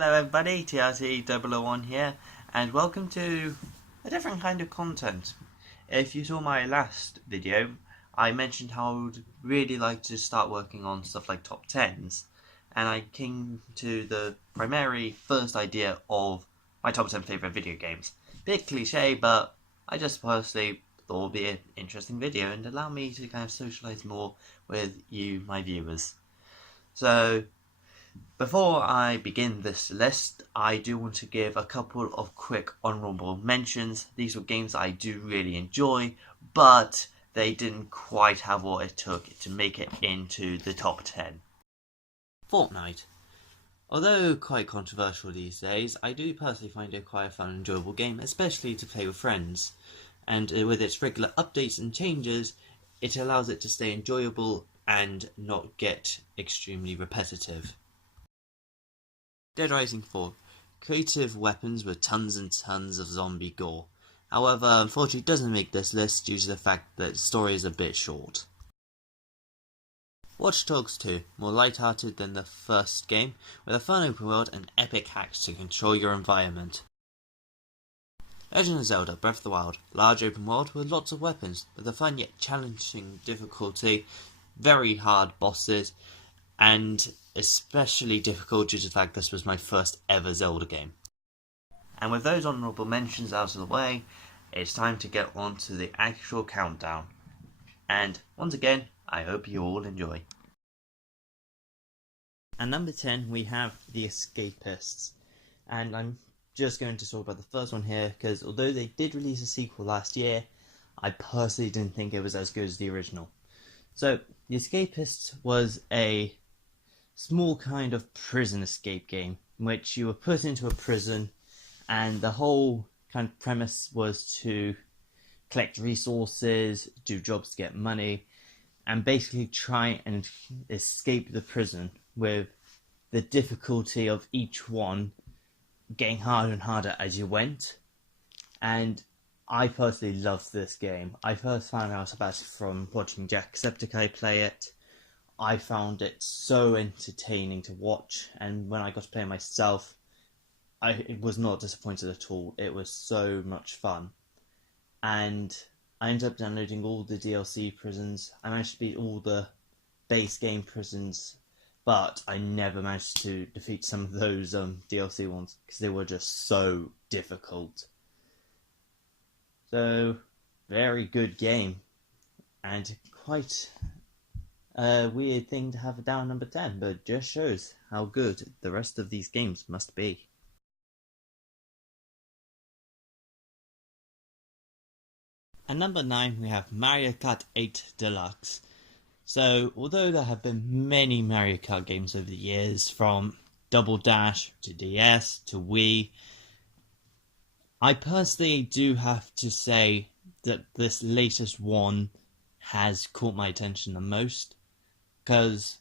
Hello everybody, TRT001 here, and welcome to a different kind of content. If you saw my last video, I mentioned how I would really like to start working on stuff like top 10s, and I came to the primary first idea of my top 10 favourite video games. Bit cliche, but I just personally thought it would be an interesting video and allow me to kind of socialise more with you, my viewers. So, before I begin this list, I do want to give a couple of quick honourable mentions. These were games I do really enjoy, but they didn't quite have what it took to make it into the top 10. Fortnite. Although quite controversial these days, I do personally find it quite a fun and enjoyable game, especially to play with friends. And with its regular updates and changes, it allows it to stay enjoyable and not get extremely repetitive. Dead Rising 4. Creative weapons with tons and tons of zombie gore. However, unfortunately it doesn't make this list due to the fact that the story is a bit short. Watch Dogs 2. More light-hearted than the first game, with a fun open world and epic hacks to control your environment. Legend of Zelda Breath of the Wild. Large open world with lots of weapons, with a fun yet challenging difficulty, very hard bosses, and especially difficult due to the fact this was my first ever Zelda game. And with those honourable mentions out of the way, it's time to get on to the actual countdown. And once again, I hope you all enjoy. At number 10 we have The Escapists, and I'm just going to talk about the first one here because although they did release a sequel last year, I personally didn't think it was as good as the original. So, The Escapists was a small kind of prison escape game in which you were put into a prison, and the whole kind of premise was to collect resources, do jobs to get money, and basically try and escape the prison, with the difficulty of each one getting harder and harder as you went. And I personally loved this game. I first found out about it from watching Jacksepticeye play it. I found it so entertaining to watch, and when I got to play myself, it was not disappointed at all. It was so much fun. And I ended up downloading all the DLC prisons. I managed to beat all the base game prisons, but I never managed to defeat some of those DLC ones because they were just so difficult. So, very good game, and quite a weird thing to have down number 10, but just shows how good the rest of these games must be. At number 9 we have Mario Kart 8 Deluxe. So, although there have been many Mario Kart games over the years, from Double Dash to DS to Wii, I personally do have to say that this latest one has caught my attention the most, because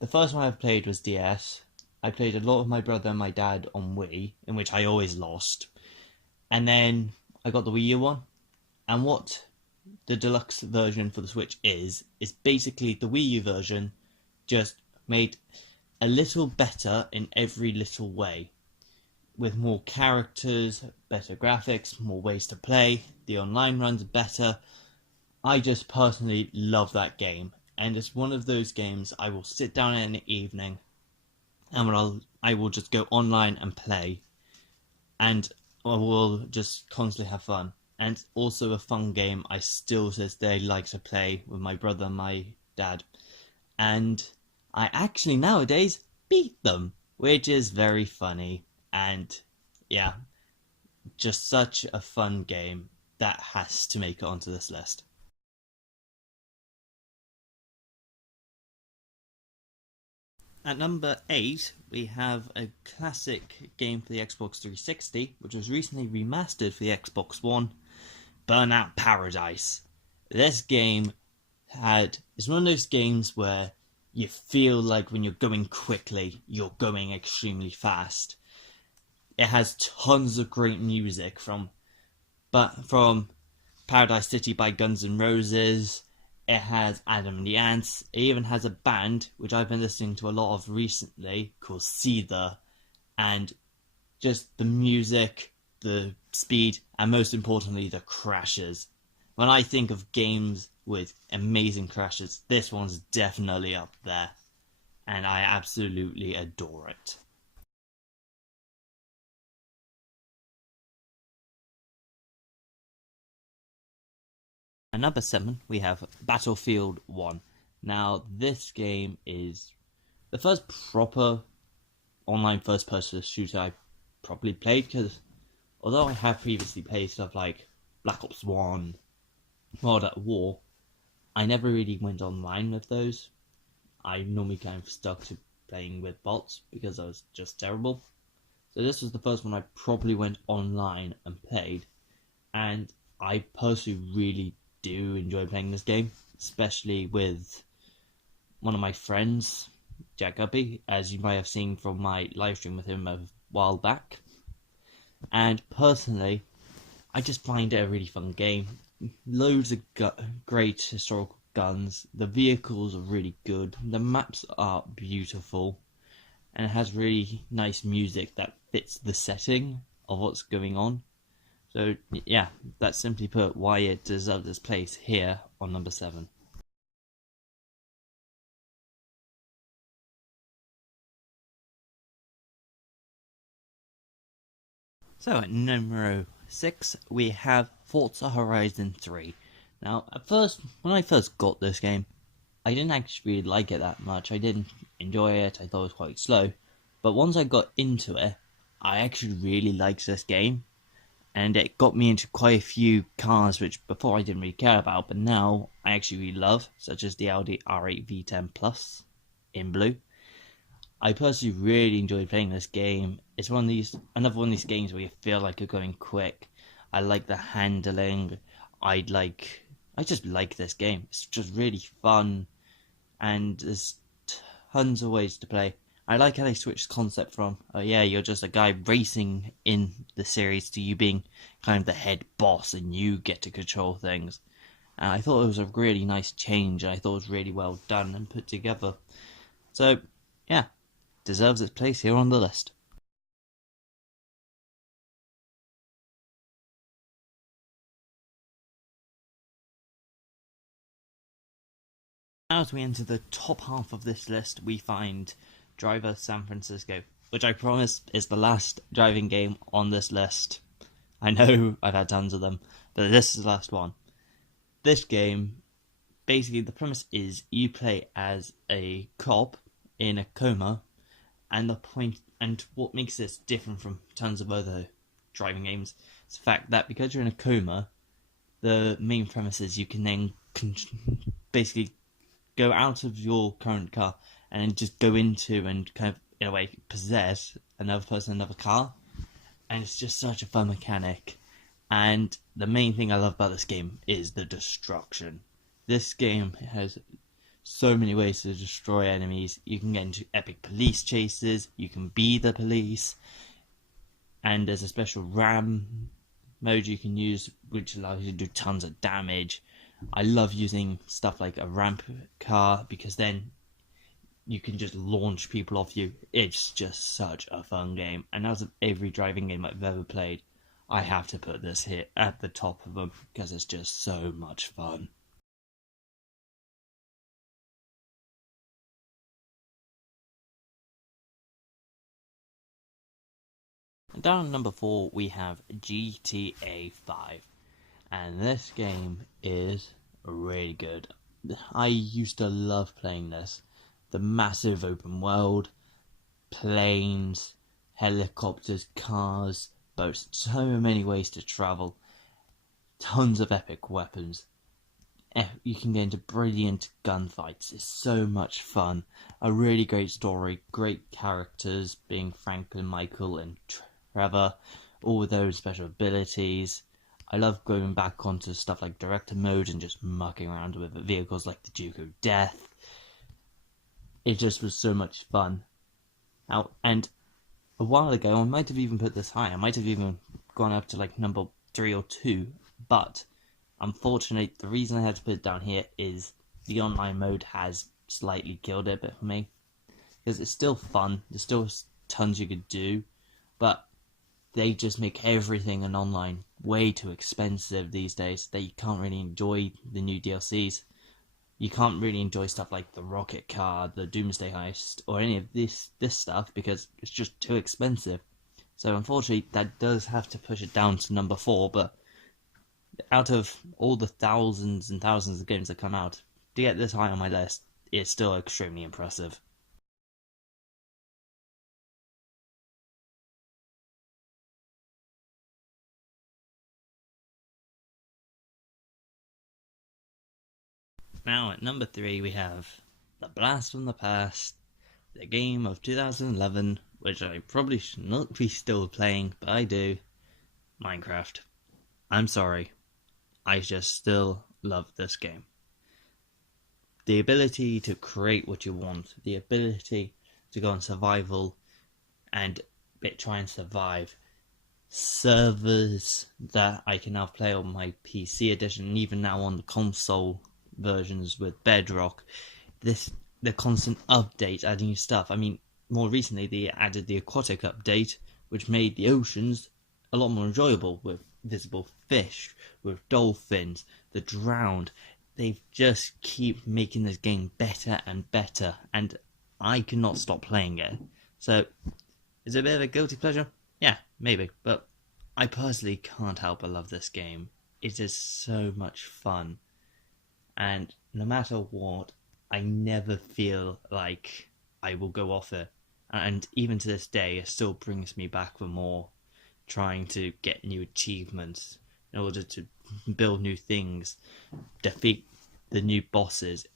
the first one I've played was DS. I played a lot with my brother and my dad on Wii, in which I always lost. And then I got the Wii U one, and what the deluxe version for the Switch is basically the Wii U version, just made a little better in every little way. With more characters, better graphics, more ways to play, the online runs better. I just personally love that game, and it's one of those games I will sit down in the evening and I will just go online and play, and I will just constantly have fun. And it's also a fun game I still to this day like to play with my brother and my dad, and I actually nowadays beat them, which is very funny. And yeah, just such a fun game that has to make it onto this list. At number 8, we have a classic game for the Xbox 360, which was recently remastered for the Xbox One, Burnout Paradise. This game is one of those games where you feel like when you're going quickly, you're going extremely fast. It has tons of great music from Paradise City by Guns N' Roses. It has Adam and the Ants. It even has a band, which I've been listening to a lot of recently, called Seether. and just the music, the speed, and most importantly, the crashes. When I think of games with amazing crashes, this one's definitely up there, and I absolutely adore it. At number 7, we have Battlefield 1. Now, this game is the first proper online first person shooter I properly played, because although I have previously played stuff like Black Ops 1, World at War, I never really went online with those. I normally kind of stuck to playing with bots because I was just terrible. So this was the first one I properly went online and played, and I personally really do enjoy playing this game, especially with one of my friends, Jack Guppy, as you might have seen from my live stream with him a while back. And personally, I just find it a really fun game. Loads of great historical guns. The vehicles are really good. The maps are beautiful. And it has really nice music that fits the setting of what's going on. So, yeah, that's simply put why it deserves its place here on number 7. So at number 6, we have Forza Horizon 3. Now, at first, when I first got this game, I didn't actually really like it that much. I didn't enjoy it. I thought it was quite slow. But once I got into it, I actually really liked this game. And it got me into quite a few cars which before I didn't really care about, but now I actually really love, such as the Audi R8 V10 Plus in blue. I personally really enjoyed playing this game. It's another one of these games where you feel like you're going quick. I like the handling. I just like this game. It's just really fun, and there's tons of ways to play. I like how they switched concept from, oh yeah, you're just a guy racing in the series to you being kind of the head boss and you get to control things. And I thought it was a really nice change. I thought it was really well done and put together. So, yeah, deserves its place here on the list. Now, as we enter the top half of this list, we find Driver San Francisco, which I promise is the last driving game on this list. I know I've had tons of them, but this is the last one. This game, basically, the premise is you play as a cop in a coma, and what makes this different from tons of other driving games is the fact that because you're in a coma, the main premise is you can then basically go out of your current car and then just go into and kind of, in a way, possess another person, another car. And it's just such a fun mechanic. And the main thing I love about this game is the destruction. This game has so many ways to destroy enemies. You can get into epic police chases, you can be the police, and there's a special ram mode you can use which allows you to do tons of damage. I love using stuff like a ramp car because then you can just launch people off you. It's just such a fun game, and out of every driving game I've ever played, I have to put this here at the top of them because it's just so much fun. And down at number 4 we have GTA 5, and this game is really good. I used to love playing this. The massive open world, planes, helicopters, cars, boats, so many ways to travel, tons of epic weapons. You can get into brilliant gunfights. It's so much fun. A really great story, great characters, being Franklin, Michael, and Trevor, all with their own special abilities. I love going back onto stuff like director mode and just mucking around with vehicles like the Duke of Death. It just was so much fun. And a while ago, I might have even put this high. I might have even gone up to like number 3 or 2. But unfortunately, the reason I had to put it down here is the online mode has slightly killed it a bit for me. Because it's still fun. There's still tons you could do, but they just make everything an online way too expensive these days that you can't really enjoy the new DLCs. You can't really enjoy stuff like the rocket car, the Doomsday Heist, or any of this stuff because it's just too expensive. So unfortunately, that does have to push it down to number 4, but out of all the thousands and thousands of games that come out, to get this high on my list is still extremely impressive. Now at number 3 we have The Blast from the Past, the game of 2011, which I probably should not be still playing, but I do, Minecraft. I'm sorry, I just still love this game. The ability to create what you want, the ability to go on survival and try and survive, servers that I can now play on my PC edition, and even now on the console versions with Bedrock. The constant updates, adding new stuff. I mean, more recently they added the aquatic update, which made the oceans a lot more enjoyable with visible fish, with dolphins, the drowned. They just keep making this game better and better, and I cannot stop playing it. So, is it a bit of a guilty pleasure? Yeah, maybe, but I personally can't help but love this game. It is so much fun. And no matter what, I never feel like I will go off it. And even to this day, it still brings me back for more, trying to get new achievements in order to build new things, defeat the new bosses.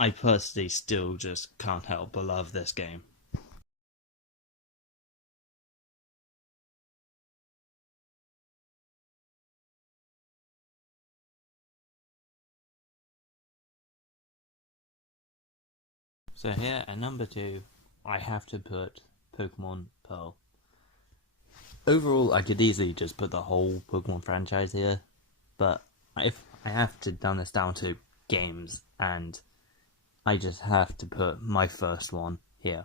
I personally still just can't help but love this game. So here at number 2, I have to put Pokemon Pearl. Overall, I could easily just put the whole Pokemon franchise here, but if I have to dumb this down to games, and I just have to put my first one here.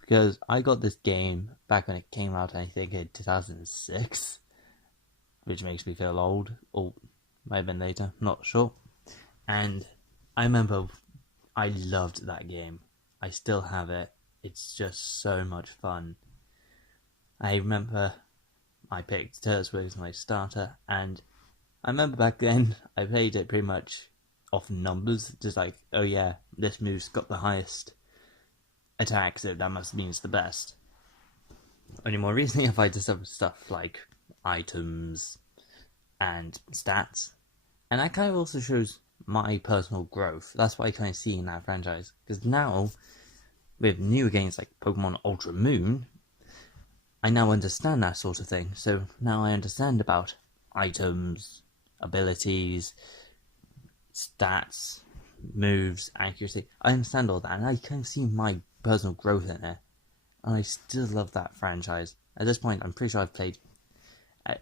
Because I got this game back when it came out, I think in 2006, which makes me feel old, or might have been later, not sure. And I remember I loved that game. I still have it. It's just so much fun. I remember I picked Turtwig as my starter, and I remember back then I played it pretty much off numbers, just like, oh yeah, this move's got the highest attack, so that must mean it's the best. Only more recently I've discovered stuff like items and stats, and that kind of also shows my personal growth. That's what I kind of see in that franchise, because now with newer games like Pokemon Ultra Moon, I now understand that sort of thing. So now I understand about items, abilities, stats, moves, accuracy. I understand all that, and I kind of see my personal growth in it. And I still love that franchise. At this point, I'm pretty sure I've played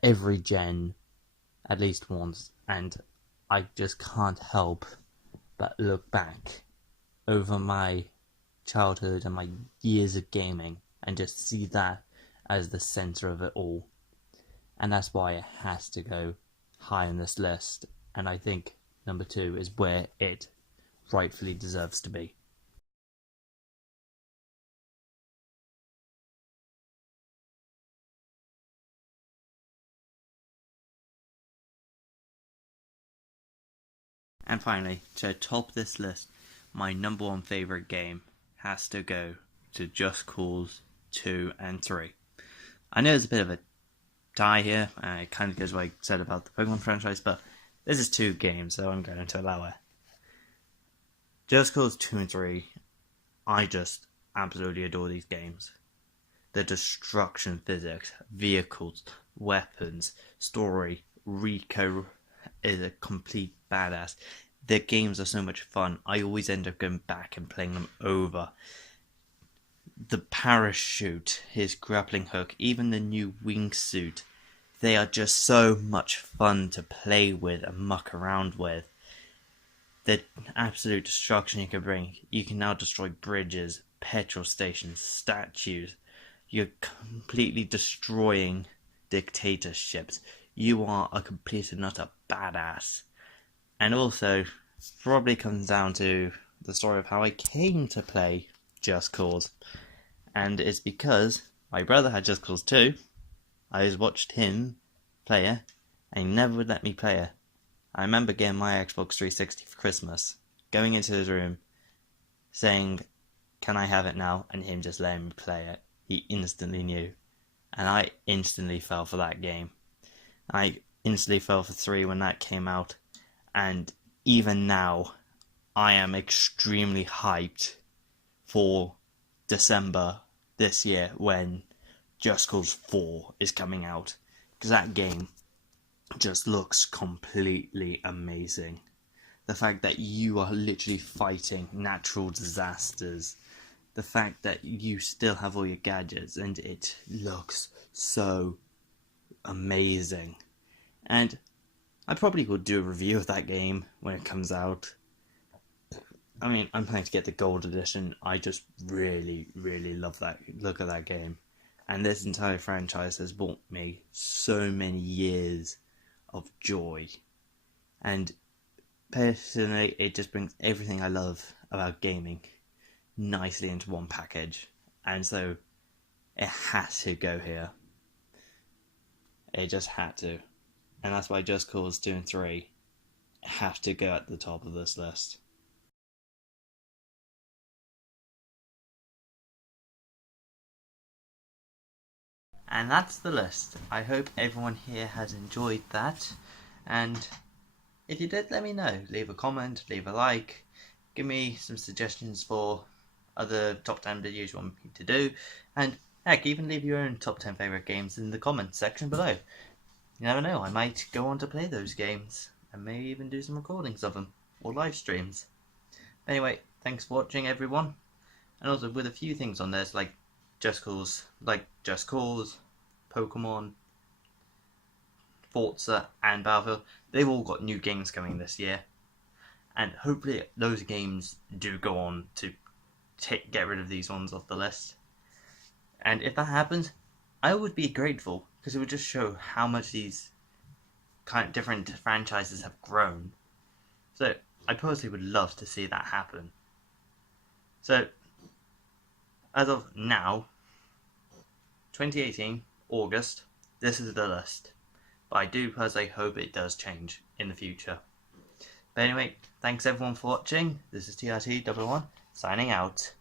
every gen at least once, and I just can't help but look back over my childhood and my years of gaming and just see that as the center of it all. And that's why it has to go high on this list, and I think number 2 is where it rightfully deserves to be. And finally, to top this list, my number 1 favorite game has to go to Just Cause 2 and 3. I know there's a bit of a tie here, it kind of goes what I said about the Pokemon franchise, but this is 2 games, so I'm going to allow it. Just Cause 2 and 3, I just absolutely adore these games. The destruction physics, vehicles, weapons, story, Rico is a complete badass. The games are so much fun. I always end up going back and playing them over. The parachute, his grappling hook, even the new wingsuit, they are just so much fun to play with and muck around with. The absolute destruction you can bring. You can now destroy bridges, petrol stations, statues. You're completely destroying dictatorships. You are a complete and utter badass. And also, probably comes down to the story of how I came to play Just Cause. And it's because my brother had Just Cause 2. I just watched him play it, and he never would let me play it. I remember getting my Xbox 360 for Christmas, going into his room, saying, "Can I have it now?" and him just letting me play it. He instantly knew. And I instantly fell for that game. I instantly fell for 3 when that came out. And even now, I am extremely hyped for December this year when Just Cause 4 is coming out. Because that game just looks completely amazing. The fact that you are literally fighting natural disasters. The fact that you still have all your gadgets, and it looks so amazing. And I probably will do a review of that game when it comes out. I mean, I'm planning to get the gold edition. I just really, really love that look at that game. And this entire franchise has brought me so many years of joy. And personally, it just brings everything I love about gaming nicely into one package. And so, it had to go here. It just had to. And that's why Just Cause 2 and 3 have to go at the top of this list. And that's the list. I hope everyone here has enjoyed that. And if you did, let me know. Leave a comment, leave a like, give me some suggestions for other top 10 videos you want me to do. And heck, even leave your own top 10 favourite games in the comments section below. You never know, I might go on to play those games. And maybe even do some recordings of them. Or live streams. Anyway, thanks for watching everyone. And also with a few things on there, like Just Cause, Pokemon, Forza, and Battlefield, they've all got new games coming this year. And hopefully those games do go on to get rid of these ones off the list. And if that happens, I would be grateful, because it would just show how much these kind of different franchises have grown. So I personally would love to see that happen. So as of now, 2018, August, this is the list. But I do personally hope it does change in the future. But anyway, thanks everyone for watching. This is TRT111 signing out.